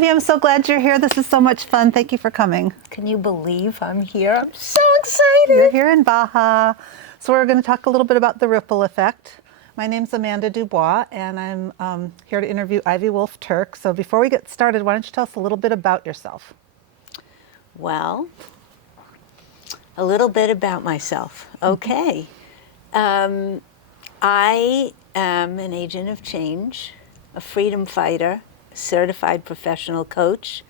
Ivy, I'm so glad you're here. This is so much fun. Thank you for coming. Can you believe I'm here? I'm so excited. You're here in Baja. So we're going to talk a little bit about the ripple effect. My name's Amanda DuBois, and I'm here to interview Ivy Woolf Turk. So before we get started, why don't you tell us a little bit about yourself? Well, a little bit about myself. Okay. I am an agent of change, a freedom fighter, certified professional coach,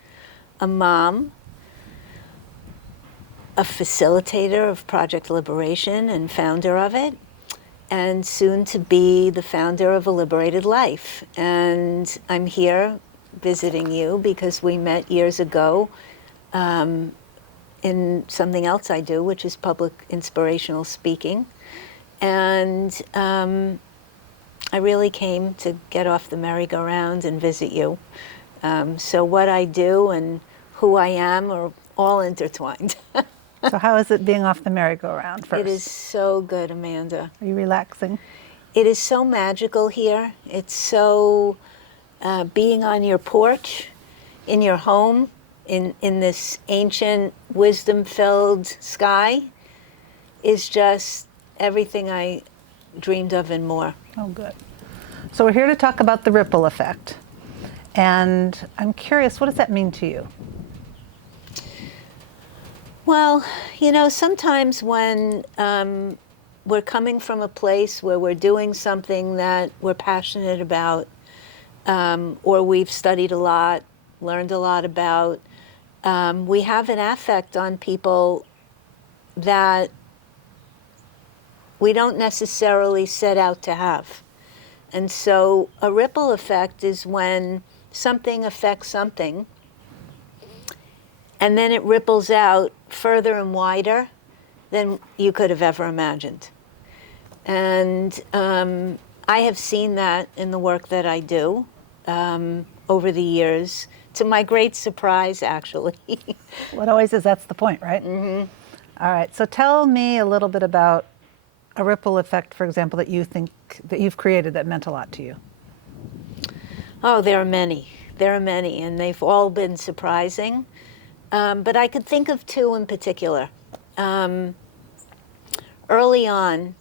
a mom, a facilitator of Project Liberation and founder of it, and soon to be the founder of A Liberated Life. And I'm here visiting you because we met years ago in something else I do, which is public inspirational speaking. And I really came to get off the merry-go-round and visit you. So what I do and who I am are all intertwined. So how is it being off the merry-go-round first? It is so good, Amanda. Are you relaxing? It is so magical here. It's so being on your porch, in your home, in this ancient, wisdom-filled sky is just everything I dreamed of and more. Oh, good. So we're here to talk about the ripple effect. And I'm curious, what does that mean to you? Well, you know, sometimes when we're coming from a place where we're doing something that we're passionate about, or we've studied a lot, learned a lot about, we have an affect on people that we don't necessarily set out to have. And so a ripple effect is when something affects something, and then it ripples out further and wider than you could have ever imagined. And I have seen that in the work that I do over the years, to my great surprise, actually. What always is, that's the point, right? Mm-hmm. All right, so tell me a little bit about a ripple effect, for example, that you think that you've created that meant a lot to you. Oh, there are many. There are many, and they've all been surprising. But I could think of two in particular. Early on,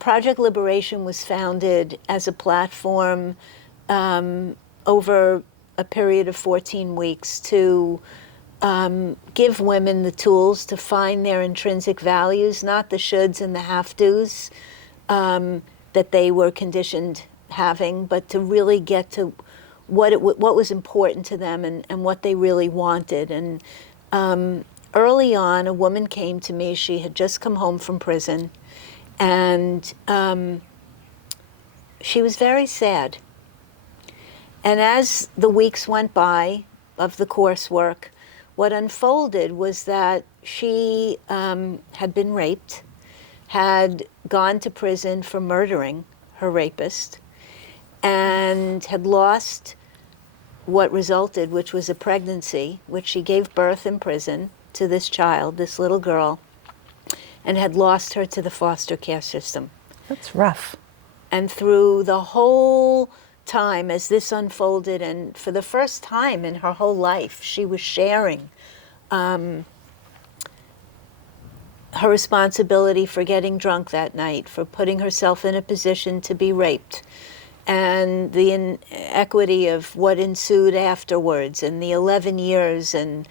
Project Liberation was founded as a platform over a period of 14 weeks to give women the tools to find their intrinsic values, not the shoulds and the have-tos that they were conditioned having, but to really get to what was important to them and what they really wanted. And early on, a woman came to me. She had just come home from prison, and she was very sad. And as the weeks went by of the coursework, what unfolded was that she had been raped, had gone to prison for murdering her rapist, and had lost what resulted, which was a pregnancy, which she gave birth in prison to this child, this little girl, and had lost her to the foster care system. That's rough. And through the whole time as this unfolded, and for the first time in her whole life, she was sharing her responsibility for getting drunk that night, for putting herself in a position to be raped, and the inequity of what ensued afterwards, and the 11 years and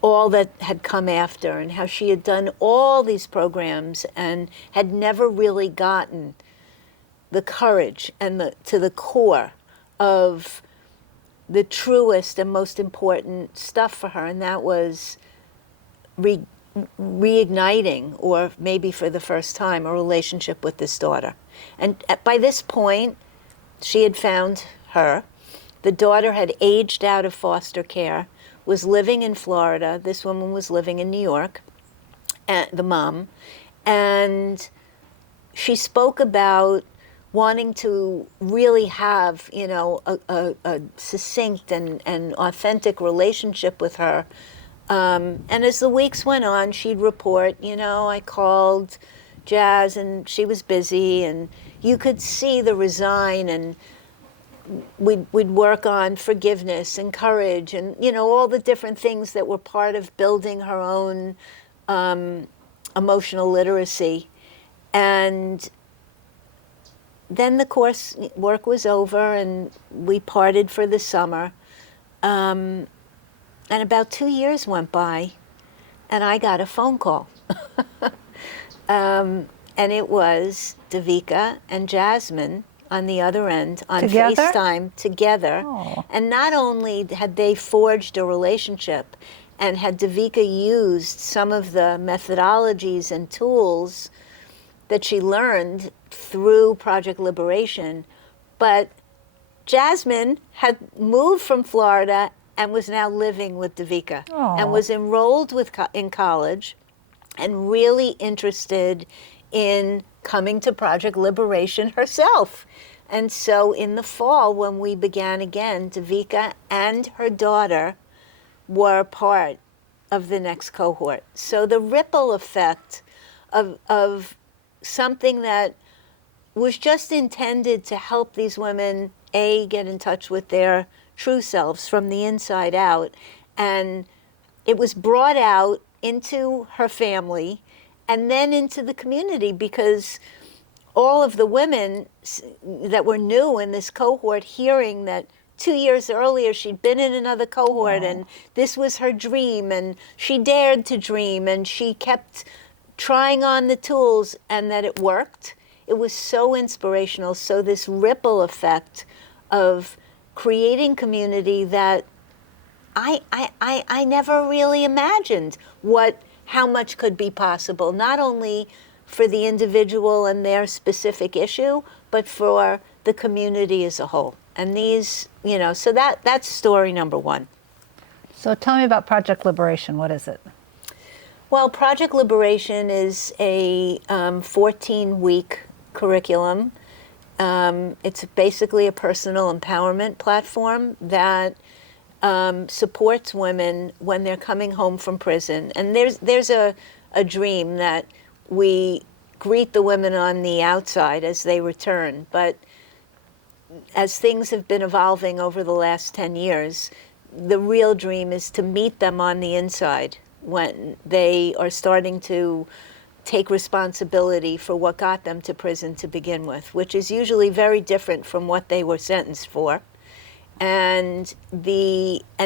all that had come after, and how she had done all these programs and had never really gotten the courage and to the core of the truest and most important stuff for her, and that was reigniting, or maybe for the first time, a relationship with this daughter. And by this point, she had found her. The daughter had aged out of foster care, was living in Florida. This woman was living in New York, the mom, and she spoke about wanting to really have, you know, a succinct and authentic relationship with her. And as the weeks went on, she'd report, you know, I called Jazz and she was busy, and you could see the resign and we'd work on forgiveness and courage and, all the different things that were part of building her own emotional literacy. And then the course work was over and we parted for the summer. And about 2 years went by and I got a phone call. And it was Davika and Jasmine on the other end on Together? FaceTime together. Oh. And not only had they forged a relationship and had Davika used some of the methodologies and tools that she learned through Project Liberation, but Jasmine had moved from Florida and was now living with Davika and was enrolled in college and really interested in coming to Project Liberation herself. And so in the fall, when we began again, Davika and her daughter were part of the next cohort. So the ripple effect of something that was just intended to help these women, A, get in touch with their true selves from the inside out, and it was brought out into her family and then into the community, because all of the women that were new in this cohort, hearing that 2 years earlier she'd been in another cohort and this was her dream and she dared to dream and she kept trying on the tools and that it worked. It was so inspirational. So this ripple effect of creating community that I never really imagined how much could be possible, not only for the individual and their specific issue, but for the community as a whole. And these, so that's story number one. So tell me about Project Liberation. What is it? Well, Project Liberation is a 14-week curriculum. It's basically a personal empowerment platform that supports women when they're coming home from prison. And there's a dream that we greet the women on the outside as they return. But as things have been evolving over the last 10 years, the real dream is to meet them on the inside when they are starting to take responsibility for what got them to prison to begin with, which is usually very different from what they were sentenced for. And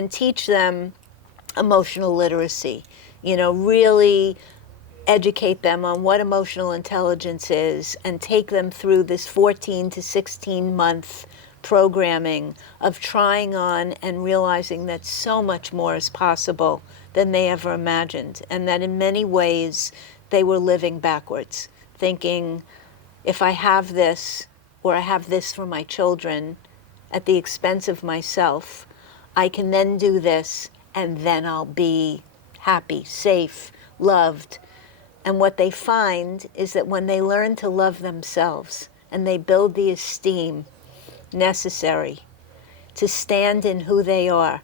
teach them emotional literacy, really educate them on what emotional intelligence is and take them through this 14 to 16 month programming of trying on and realizing that so much more is possible than they ever imagined, and that in many ways they were living backwards, thinking, if I have this, or I have this for my children, at the expense of myself, I can then do this, and then I'll be happy, safe, loved. And what they find is that when they learn to love themselves, and they build the esteem necessary to stand in who they are,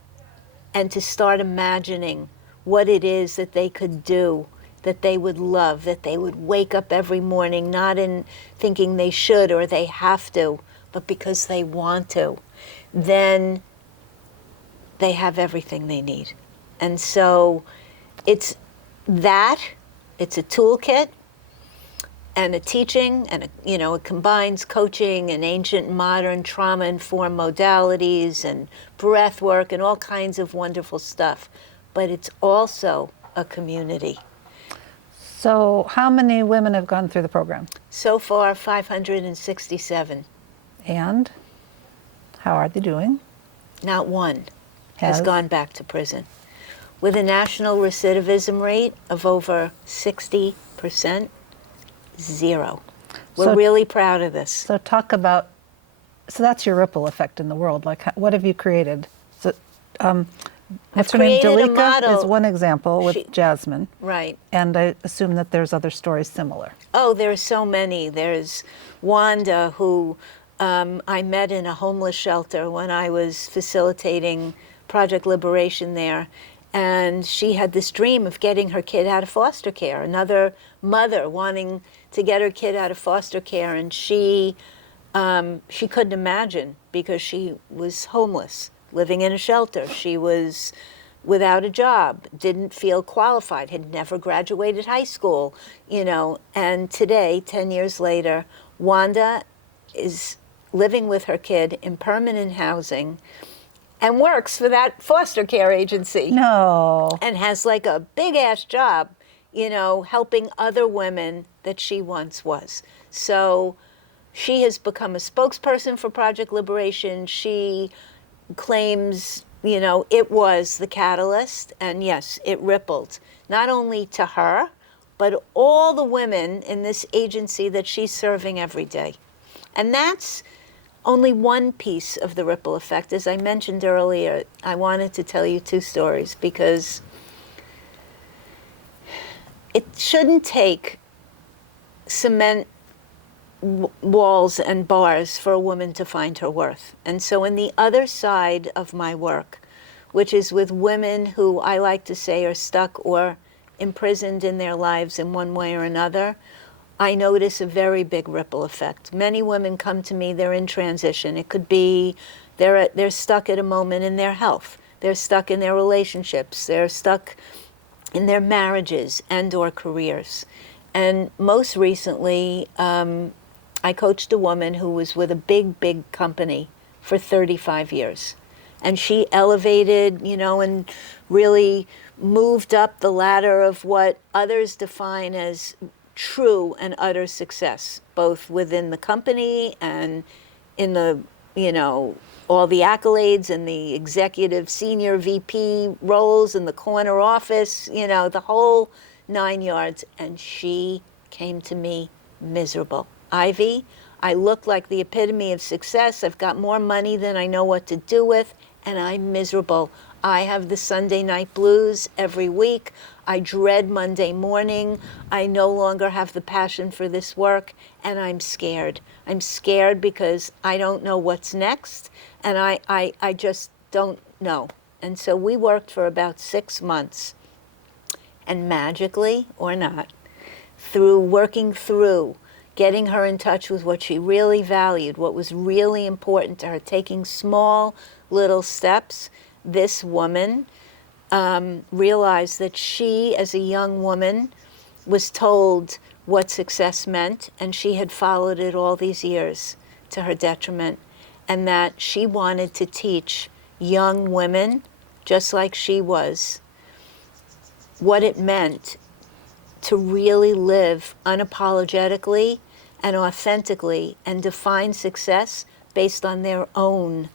and to start imagining what it is that they could do, that they would love, that they would wake up every morning not in thinking they should or they have to, but because they want to, then they have everything they need. And so it's a toolkit and a teaching, and it combines coaching and ancient and modern trauma-informed modalities and breath work and all kinds of wonderful stuff. But it's also a community. So how many women have gone through the program? So far, 567. And how are they doing? Not one has gone back to prison. With a national recidivism rate of over 60%, zero. We're really proud of this. So so that's your ripple effect in the world. Like, what have you created? So, what's her name? Dalika is one example with Jasmine. Right. And I assume that there's other stories similar. Oh, there are so many. There's Wanda, who I met in a homeless shelter when I was facilitating Project Liberation there. And she had this dream of getting her kid out of foster care, another mother wanting to get her kid out of foster care. And she she couldn't imagine because she was homeless, living in a shelter. She was without a job, didn't feel qualified, had never graduated high school, you know. And today, 10 years later, Wanda is living with her kid in permanent housing and works for that foster care agency. No. And has like a big ass job, you know, helping other women that she once was. So she has become a spokesperson for Project Liberation. She claims, you know, it was the catalyst, and yes, it rippled not only to her, but all the women in this agency that she's serving every day. And that's only one piece of the ripple effect. As I mentioned earlier, I wanted to tell you two stories because it shouldn't take cement walls and bars for a woman to find her worth. And so in the other side of my work, which is with women who I like to say are stuck or imprisoned in their lives in one way or another, I notice a very big ripple effect. Many women come to me, they're in transition. It could be they're stuck at a moment in their health. They're stuck in their relationships. They're stuck in their marriages and or careers. And most recently, I coached a woman who was with a big company for 35 years. And she elevated, you know, and really moved up the ladder of what others define as true and utter success, both within the company and in the, you know, all the accolades and the executive senior VP roles in the corner office, you know, the whole 9 yards. And she came to me miserable. Ivy, I look like the epitome of success. I've got more money than I know what to do with, and I'm miserable. I have the Sunday night blues every week. I dread Monday morning. I no longer have the passion for this work, and I'm scared. I'm scared because I don't know what's next, and I just don't know. And so we worked for about 6 months, and magically or not, through working through getting her in touch with what she really valued, what was really important to her, taking small little steps, this woman realized that she, as a young woman, was told what success meant, and she had followed it all these years to her detriment, and that she wanted to teach young women, just like she was, what it meant to really live unapologetically and authentically and define success based on their own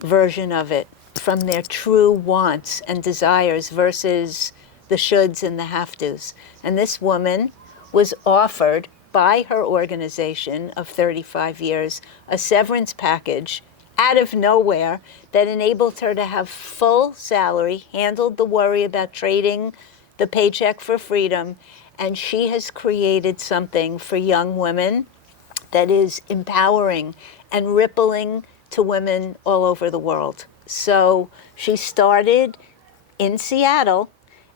version of it, from their true wants and desires versus the shoulds and the have-tos. And this woman was offered by her organization of 35 years a severance package out of nowhere that enabled her to have full salary, handled the worry about trading the paycheck for freedom, and she has created something for young women that is empowering and rippling to women all over the world. So she started in Seattle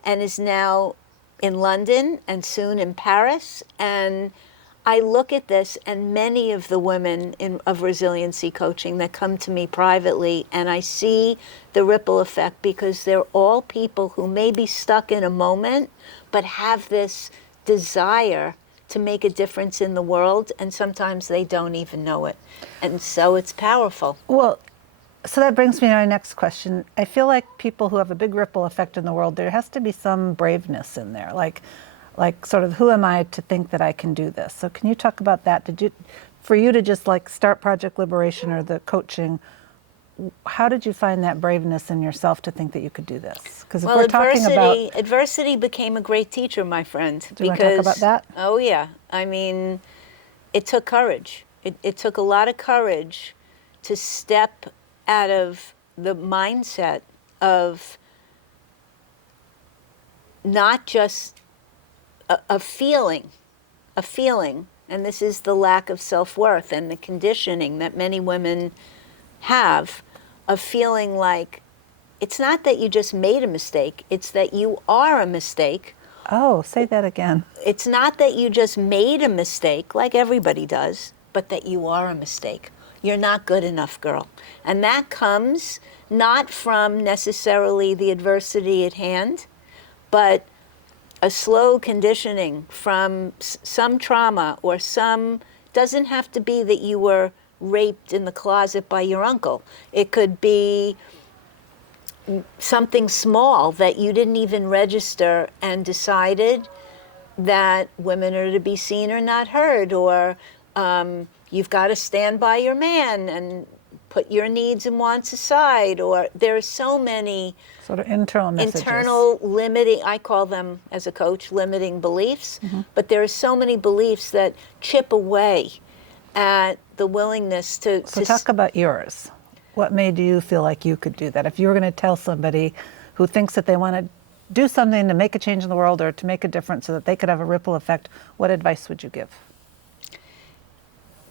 and is now in London and soon in Paris. And I look at this and many of the women of resiliency coaching that come to me privately, and I see the ripple effect because they're all people who may be stuck in a moment, but have this desire to make a difference in the world, and sometimes they don't even know it. And so it's powerful. Well, so that brings me to my next question. I feel like people who have a big ripple effect in the world, there has to be some braveness in there, like sort of, who am I to think that I can do this? So can you talk about that? For you to just like start Project Liberation or the coaching, how did you find that braveness in yourself to think that you could do this? Because if Well, we're talking about adversity became a great teacher, my friend. Do you want to talk about that? Oh yeah, I mean, it took courage. It took a lot of courage to step out of the mindset of not just a feeling, and this is the lack of self-worth and the conditioning that many women have, of feeling like it's not that you just made a mistake, it's that you are a mistake. Oh, say that again. It's not that you just made a mistake, like everybody does. but that you are a mistake. You're not good enough, girl. And that comes not from necessarily the adversity at hand, but a slow conditioning from some trauma, or doesn't have to be that you were raped in the closet by your uncle. It could be something small that you didn't even register and decided that women are to be seen or not heard, or you've got to stand by your man and put your needs and wants aside, or there are so many sort of internal messages. Internal limiting, I call them as a coach, limiting beliefs, but there are so many beliefs that chip away at the willingness to... So talk about yours. What made you feel like you could do that? If you were going to tell somebody who thinks that they want to do something to make a change in the world or to make a difference so that they could have a ripple effect, what advice would you give?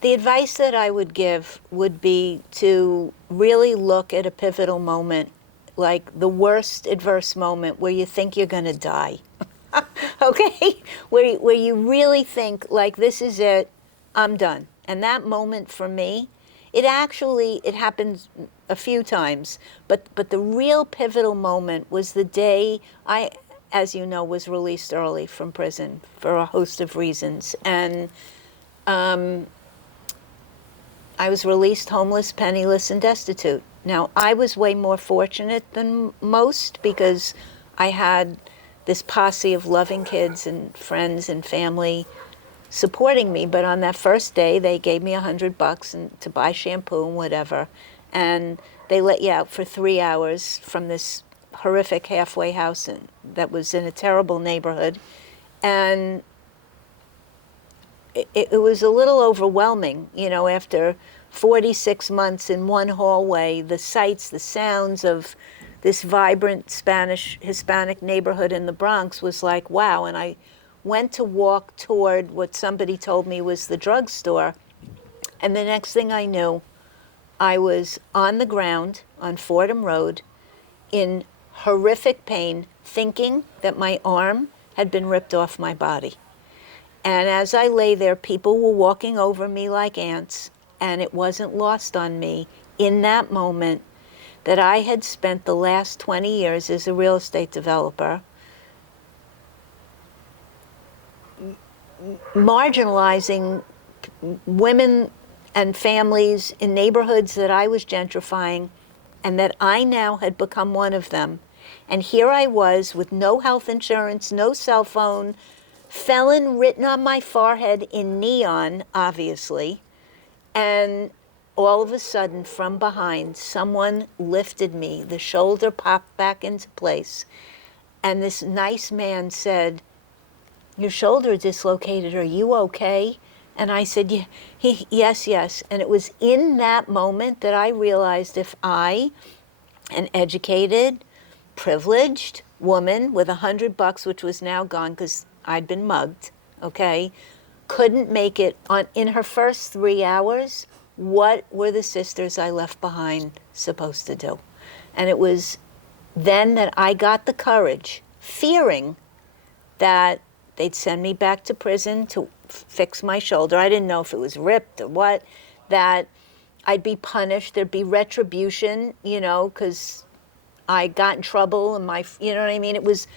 The advice that I would give would be to really look at a pivotal moment, like the worst adverse moment where you think you're going to die. Okay? Where you really think, like, this is it, I'm done. And that moment for me, it happens a few times, but the real pivotal moment was the day I, as you know, was released early from prison for a host of reasons. And I was released homeless, penniless, and destitute. Now, I was way more fortunate than most because I had this posse of loving kids and friends and family supporting me. But on that first day, they gave me $100 and to buy shampoo and whatever. And they let you out for 3 hours from this horrific halfway house that was in a terrible neighborhood. And it was a little overwhelming, you know, after 46 months in one hallway, the sights, the sounds of this vibrant Spanish Hispanic neighborhood in the Bronx was like, wow. And I went to walk toward what somebody told me was the drugstore. And the next thing I knew, I was on the ground on Fordham Road in horrific pain, thinking that my arm had been ripped off my body. And as I lay there, people were walking over me like ants, and it wasn't lost on me in that moment that I had spent the last 20 years as a real estate developer marginalizing women and families in neighborhoods that I was gentrifying, and that I now had become one of them. And here I was with no health insurance, no cell phone, felon written on my forehead in neon, obviously. And all of a sudden, from behind, someone lifted me. The shoulder popped back into place. And this nice man said, "Your shoulder dislocated, are you okay?" And I said, yes, yes. And it was in that moment that I realized if I, an educated, privileged woman with $100, which was now gone because I'd been mugged, okay, couldn't make it in her first 3 hours, what were the sisters I left behind supposed to do? And it was then that I got the courage, fearing that they'd send me back to prison to fix my shoulder. I didn't know if it was ripped or what, that I'd be punished, there'd be retribution, you know, because I got in trouble and you know what I mean? It was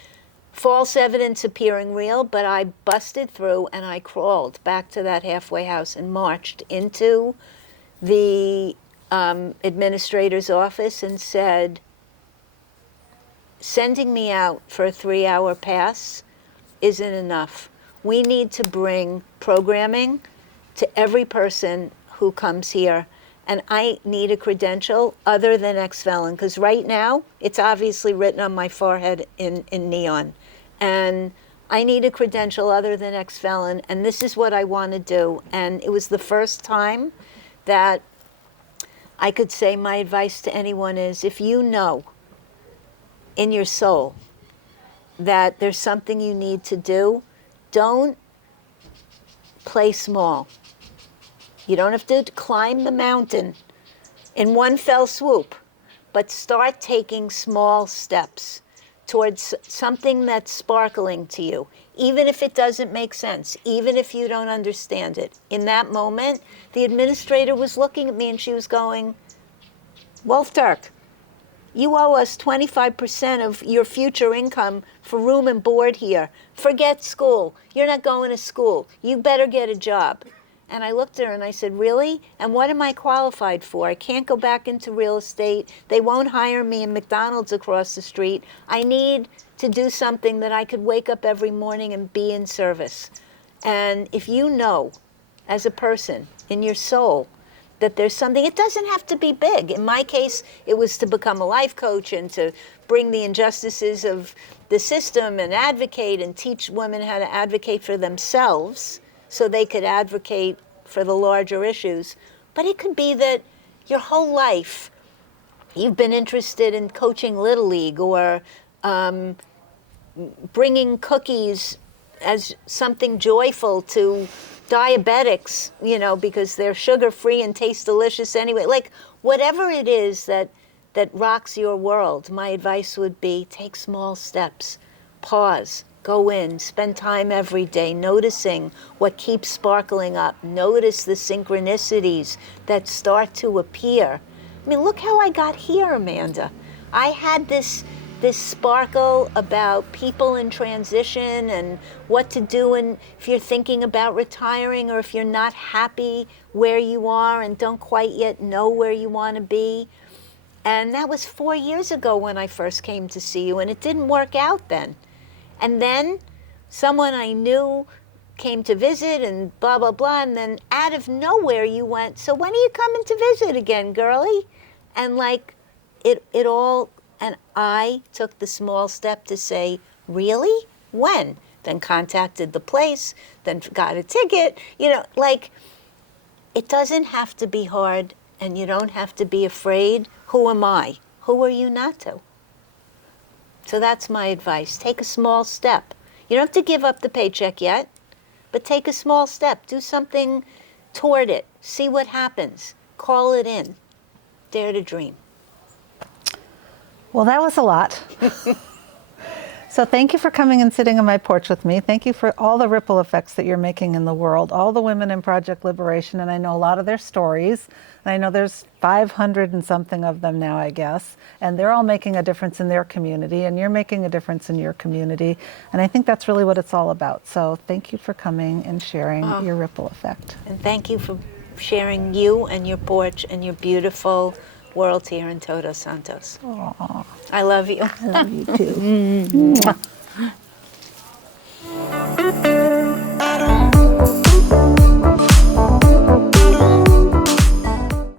false evidence appearing real, but I busted through and I crawled back to that halfway house and marched into the administrator's office and said, sending me out for a 3-hour pass isn't enough. We need to bring programming to every person who comes here. And I need a credential other than ex-felon, because right now it's obviously written on my forehead in neon. And I need a credential other than ex-felon, and this is what I want to do. And it was the first time that I could say my advice to anyone is, if you know in your soul that there's something you need to do, don't play small. You don't have to climb the mountain in one fell swoop, but start taking small steps towards something that's sparkling to you. even if it doesn't make sense, even if you don't understand it. In that moment, the administrator was looking at me and she was going, Woolf Turk, you owe us 25% of your future income for room and board here. Forget school. You're not going to school. You better get a job. And I looked at her and I said, really? And what am I qualified for? I can't go back into real estate. They won't hire me in McDonald's across the street. I need to do something that I could wake up every morning and be in service. And if you know, as a person, in your soul, that there's something, it doesn't have to be big. In my case, it was to become a life coach and to bring the injustices of the system and advocate and teach women how to advocate for themselves so they could advocate for the larger issues. But it could be that your whole life you've been interested in coaching Little League or bringing cookies as something joyful to diabetics, you know, because they're sugar-free and taste delicious anyway. Like, whatever it is that rocks your world, my advice would be take small steps, pause, go in, spend time every day noticing what keeps sparkling up. Notice the synchronicities that start to appear. I mean, look how I got here, Amanda. I had this sparkle about people in transition and what to do and if you're thinking about retiring or if you're not happy where you are and don't quite yet know where you want to be. And that was 4 years ago when I first came to see you, and it didn't work out then. And then someone I knew came to visit and blah, blah, blah, and then out of nowhere you went, so when are you coming to visit again, girlie? And like, it all, and I took the small step to say, really? When? Then contacted the place, then got a ticket, you know, like, it doesn't have to be hard and you don't have to be afraid. Who am I? Who are you not to? So that's my advice. Take a small step. You don't have to give up the paycheck yet, but take a small step. Do something toward it. See what happens. Call it in. Dare to dream. Well, that was a lot. So thank you for coming and sitting on my porch with me. Thank you for all the ripple effects that you're making in the world, all the women in Project Liberation, and I know a lot of their stories. And I know there's 500 and something of them now, I guess, and they're all making a difference in their community, and you're making a difference in your community. And I think that's really what it's all about. So thank you for coming and sharing your ripple effect. And thank you for sharing you and your porch and your beautiful world here in Todos Santos. Aww. I love you. I love you too.